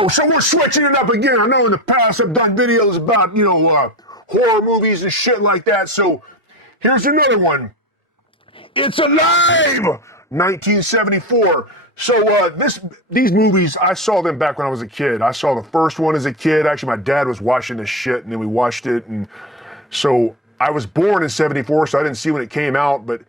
Yo, so we're switching it up again. I know in the past I've done videos about, horror movies and shit like that. So here's another one. It's Alive! 1974. So these movies, I saw them back when I was a kid. I saw the first one as a kid. Actually, my dad was watching this shit, and then we watched it. And so I was born in 74, so I didn't see when it came out, but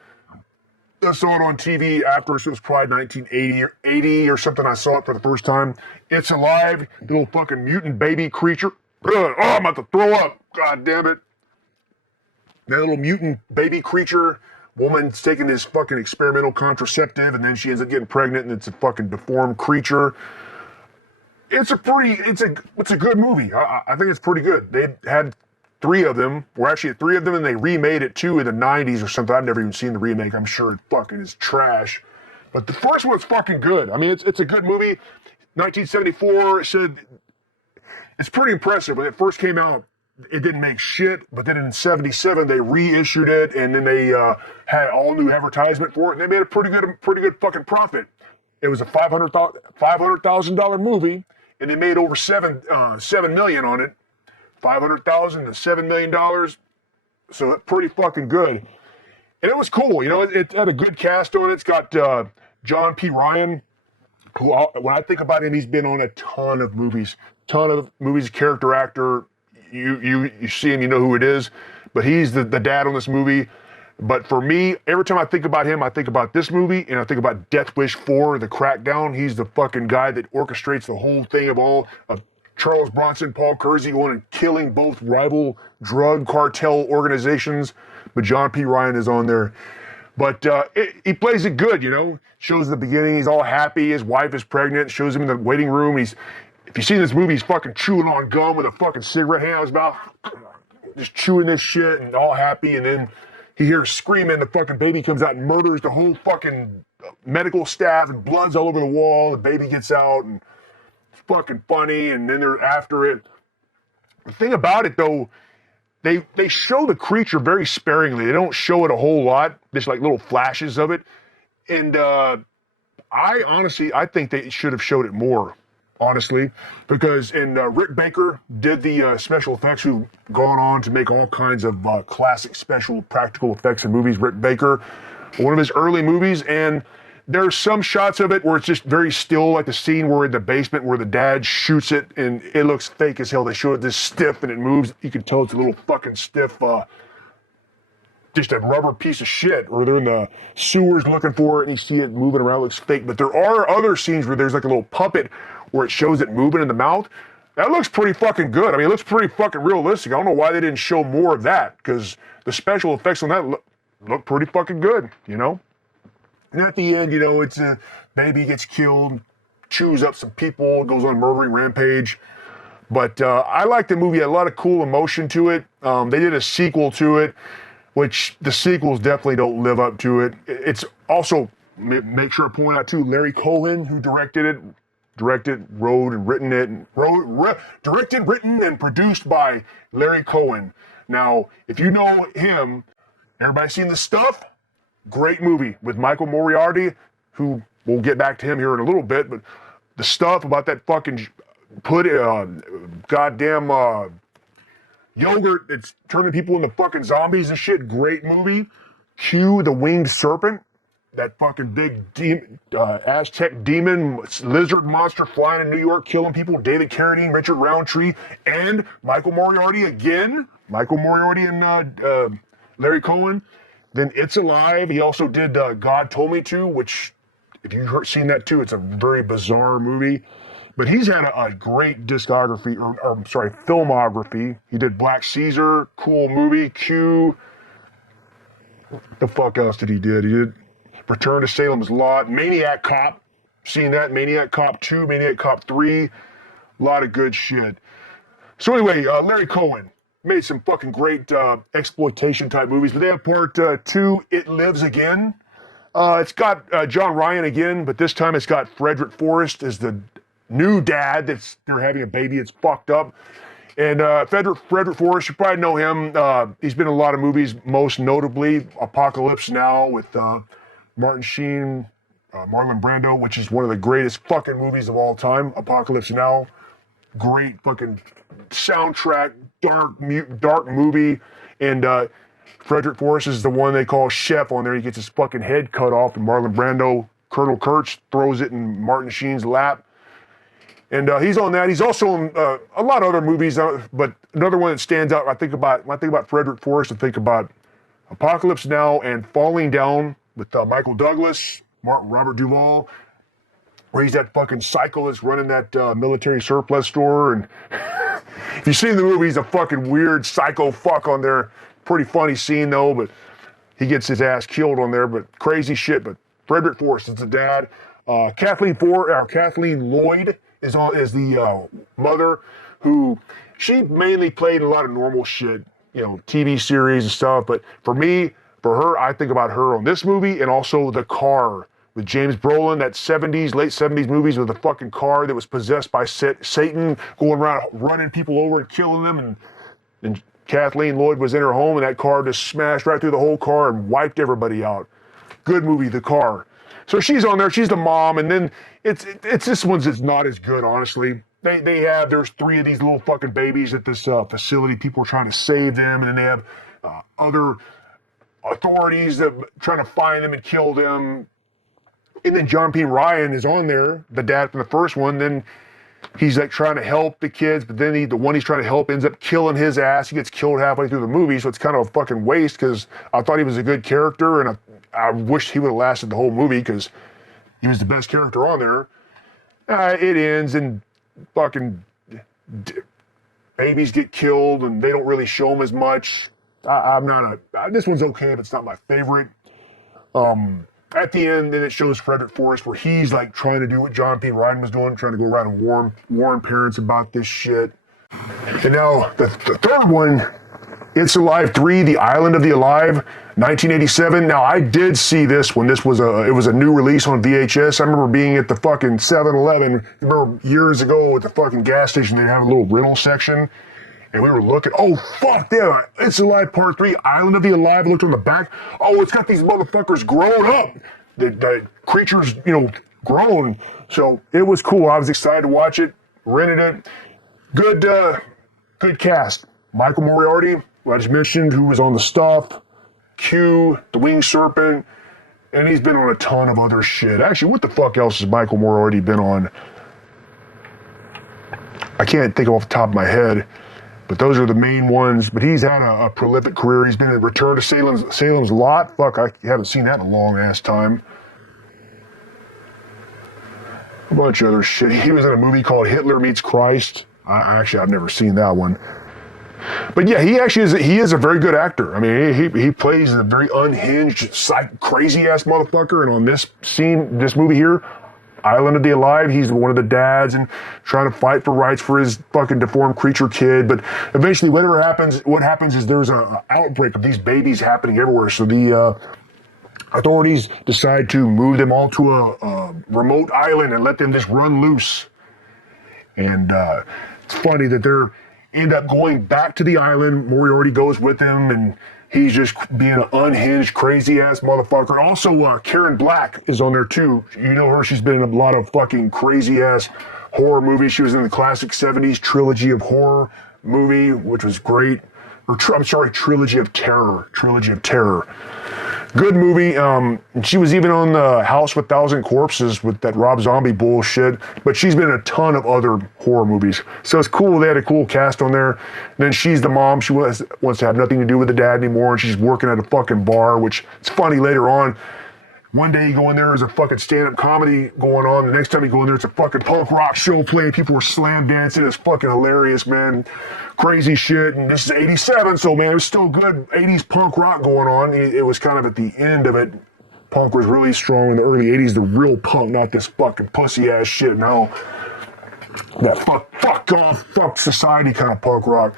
I saw it on TV after, so it was probably 1980 or 80 or something. I saw it for the first time. It's Alive, the little fucking mutant baby creature. Oh, I'm about to throw up. God damn it. That little mutant baby creature, woman's taking this fucking experimental contraceptive, and then she ends up getting pregnant, and it's a fucking deformed creature. It's a good movie. I think it's pretty good. They had three of them, and they remade it too in the 90s or something. I've never even seen the remake. I'm sure it fucking is trash. But the first one's fucking good. I mean, it's a good movie. 1974, it's pretty impressive. When it first came out, it didn't make shit, but then in 77, they reissued it, and then they had all new advertisement for it, and they made a pretty good fucking profit. It was a $500,000 movie, and they made over $7 million on it. $500,000 to $7 million, so pretty fucking good. And it was cool, it had a good cast on it. It's got John P. Ryan, who, when I think about him, he's been on a ton of movies, character actor. You see him, you know who it is, but he's the dad on this movie. But for me, every time I think about him, I think about this movie, and I think about Death Wish 4, The Crackdown. He's the fucking guy that orchestrates the whole thing of Charles Bronson, Paul Kersey going and killing both rival drug cartel organizations. But John P. Ryan is on there. But he plays it good, Shows the beginning, he's all happy, his wife is pregnant, shows him in the waiting room. If you see this movie, he's fucking chewing on gum with a fucking cigarette hanging out his mouth, just chewing this shit and all happy. And then he hears screaming, the fucking baby comes out and murders the whole fucking medical staff, and blood's all over the wall. The baby gets out, and it's fucking funny. And then they're after it. The thing about it, though, they show the creature very sparingly. They don't show it a whole lot, just like little flashes of it. And I think they should have showed it more, honestly, because Rick Baker did the special effects, who've gone on to make all kinds of classic special practical effects in movies. Rick Baker, one of his early movies, and there's some shots of it where it's just very still, like the scene where in the basement where the dad shoots it, and it looks fake as hell. They show it this stiff, and it moves. You can tell it's a little fucking stiff, just a rubber piece of shit. Or they're in the sewers looking for it, and you see it moving around, it looks fake. But there are other scenes where there's like a little puppet where it shows it moving in the mouth. That looks pretty fucking good. I mean, it looks pretty fucking realistic. I don't know why they didn't show more of that, because the special effects on that look pretty fucking good, And at the end, it's a baby gets killed, chews up some people, goes on a murdering rampage. But I like the movie. It had a lot of cool emotion to it. They did a sequel to it, which the sequels definitely don't live up to it. It's also, make sure I point out too, Larry Cohen, who wrote, and written it. Directed, written, and produced by Larry Cohen. Now, if you know him, everybody seen The Stuff? Great movie with Michael Moriarty, who we'll get back to him here in a little bit, but The Stuff about that fucking goddamn yogurt that's turning people into fucking zombies and shit. Great movie. Q, the Winged Serpent, that fucking big Aztec demon lizard monster flying in New York, killing people. David Carradine, Richard Roundtree, and Michael Moriarty again. Michael Moriarty and Larry Cohen. Then It's Alive. He also did God Told Me To, which, if you've seen that too, it's a very bizarre movie. But he's had a great filmography. He did Black Caesar, cool movie. Q. What the fuck else did he do? He did Return to Salem's Lot, Maniac Cop. Seen that? Maniac Cop 2, Maniac Cop 3. A lot of good shit. So anyway, Larry Cohen made some fucking great exploitation type movies, but they have part 2, It Lives Again. It's got John Ryan again, but this time it's got Frederick Forrest as the new dad. They're having a baby. It's fucked up. And Frederick Forrest, you probably know him. He's been in a lot of movies, most notably Apocalypse Now with Martin Sheen, Marlon Brando, which is one of the greatest fucking movies of all time, Apocalypse Now. great fucking soundtrack, dark movie. And Frederick Forrest is the one they call Chef on there. He gets his fucking head cut off, and Marlon Brando, Colonel Kurtz, throws it in Martin Sheen's lap. And he's on that. He's also in a lot of other movies, but another one that stands out, when I think about Frederick Forrest, I think about Apocalypse Now and Falling Down with Michael Douglas, Robert Duvall, where he's that fucking psycho that's running that military surplus store. And if you've seen the movie, he's a fucking weird psycho fuck on there. Pretty funny scene though, but he gets his ass killed on there, but crazy shit. But Frederick Forrest is the dad. Kathleen Lloyd is the mother, who she mainly played a lot of normal shit, TV series and stuff. But for her, I think about her on this movie, and also The Car with James Brolin, that late 70s movies with a fucking car that was possessed by Satan, going around running people over and killing them. And Kathleen Lloyd was in her home, and that car just smashed right through the whole car and wiped everybody out. Good movie, The Car. So she's on there. She's the mom, and then it's this one's that's not as good, honestly. There's 3 of these little fucking babies at this facility. People are trying to save them, and then they have other authorities that trying to find them and kill them. And then John P. Ryan is on there, the dad from the first one. Then he's like trying to help the kids, but then the one he's trying to help ends up killing his ass. He gets killed halfway through the movie, so it's kind of a fucking waste, because I thought he was a good character, and I wish he would have lasted the whole movie, because he was the best character on there. It ends and fucking babies get killed, and they don't really show them as much. This one's okay, but it's not my favorite. At the end, then it shows Frederick Forrest, where he's like trying to do what John P. Ryan was doing, trying to go around and warn parents about this shit. And now the third one, It's Alive 3, The Island of the Alive, 1987. Now, I did see this one. It was a new release on VHS. I remember being at the fucking 7-Eleven. Remember years ago at the fucking gas station, they have a little rental section. And we were looking, oh, fuck, yeah, It's Alive Part 3, Island of the Alive. I looked on the back. Oh, it's got these motherfuckers grown up. The creatures, grown. So it was cool. I was excited to watch it. Rented it. Good cast. Michael Moriarty, who I just mentioned, who was on The Stuff, Q, The Winged Serpent, and he's been on a ton of other shit. Actually, what the fuck else has Michael Moriarty been on? I can't think off the top of my head. But those are the main ones. But he's had a prolific career. He's been in Return to Salem's Lot. Fuck, I haven't seen that in a long ass time. A bunch of other shit. He was in a movie called Hitler Meets Christ. I've never seen that one. But yeah, he is a very good actor. I mean, he plays a very unhinged, crazy ass motherfucker. And on this movie here, Island of the Alive, he's one of the dads and trying to fight for rights for his fucking deformed creature kid. But eventually, what happens is there's an outbreak of these babies happening everywhere. So the authorities decide to move them all to a remote island and let them just run loose. And it's funny that they end up going back to the island. Moriarty goes with them, and he's just being an unhinged, crazy-ass motherfucker. Also, Karen Black is on there, too. You know her. She's been in a lot of fucking crazy-ass horror movies. She was in the classic 70s Trilogy of Horror movie, which was great. Trilogy of Terror. Trilogy of Terror. Good movie. She was even on the House with 1,000 Corpses with that Rob Zombie bullshit. But she's been in a ton of other horror movies. So it's cool. They had a cool cast on there. And then she's the mom. She wants to have nothing to do with the dad anymore. And she's working at a fucking bar, which it's funny later on. One day you go in there, there's a fucking stand-up comedy going on. The next time you go in there, it's a fucking punk rock show playing. People were slam dancing. It's fucking hilarious, man. Crazy shit. And this is 87, so man, it was still good 80s punk rock going on. It was kind of at the end of it. Punk was really strong in the early 80s. The real punk, not this fucking pussy-ass shit now. That fuck off, fuck society kind of punk rock.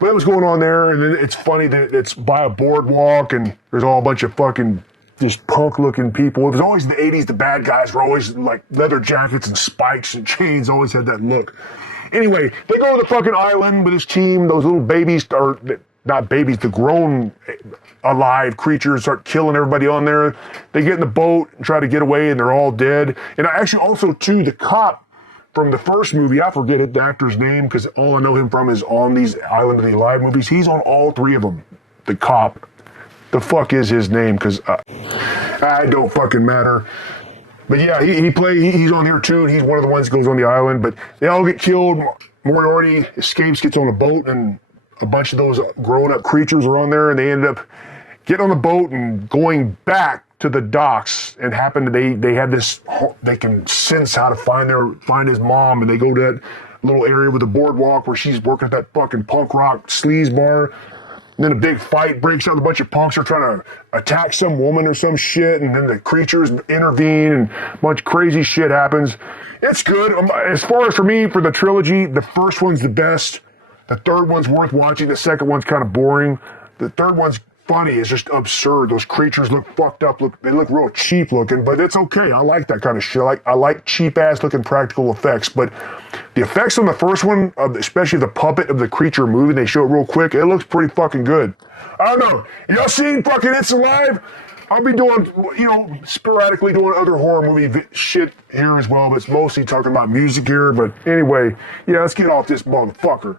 But it was going on there, and then it's funny that it's by a boardwalk, and there's all a bunch of fucking just punk-looking people. It was always in the 80s, the bad guys were always like leather jackets and spikes and chains, always had that look. Anyway, they go to the fucking island with his team. Those little babies, or not babies, the grown alive creatures start killing everybody on there. They get in the boat and try to get away, and they're all dead. And actually also, too, the cop from the first movie, I forget the actor's name because all I know him from is on these Island of the Alive movies. He's on all three of them. The cop. The fuck is his name? Because I don't fucking matter. But yeah, he's on here too, and he's one of the ones that goes on the island. But they all get killed. Moriarty escapes, gets on a boat, and a bunch of those grown-up creatures are on there, and they end up getting on the boat and going back to the docks. And they have this, they can sense how to find his mom, and they go to that little area with the boardwalk where she's working at that fucking punk rock sleaze bar. And then a big fight breaks out. A bunch of punks are trying to attack some woman or some shit, and then the creatures intervene, and a bunch of crazy shit happens. It's good. As far as for me, for the trilogy, the first one's the best. The third one's worth watching. The second one's kind of boring. The third one's funny. It's just absurd. Those creatures look fucked up. They look real cheap looking, but it's okay. I like that kind of shit. I like cheap ass looking practical effects. But the effects on the first one, especially the puppet of the creature moving, they show it real quick. It looks pretty fucking good. I don't know. Y'all seen fucking It's Alive? I'll be doing, sporadically doing other horror movie shit here as well, but it's mostly talking about music here. But anyway, yeah, let's get off this motherfucker.